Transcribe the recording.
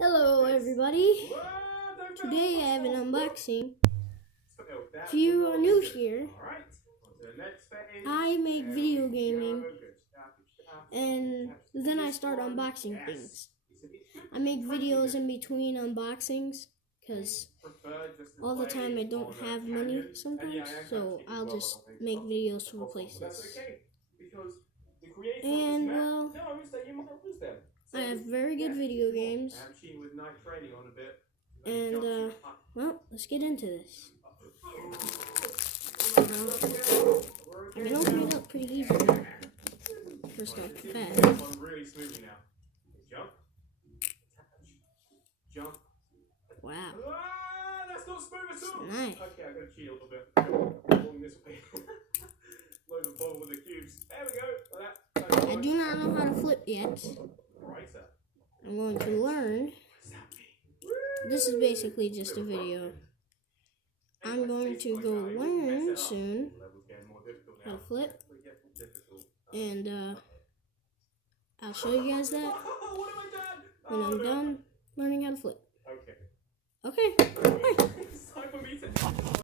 Hello everybody, today I have an unboxing. If you are new here, I make video gaming and then I start unboxing things. I make videos in between unboxings because all the time I don't have money sometimes, so I'll just make videos from places. And well, I have very good video games. And well, let's get into this. I can open it up pretty easily. First off the bat. Wow. That's not smooth at all. Nice. Okay, I'm gonna cheat a little bit. Along this way. Load of bottle with the cubes. There we go. I do not know how to flip yet. I'm going to learn. This is basically just a video. I'm going to go learn soon how to flip, and I'll show you guys that when I'm done learning how to flip. Okay. Okay. Bye.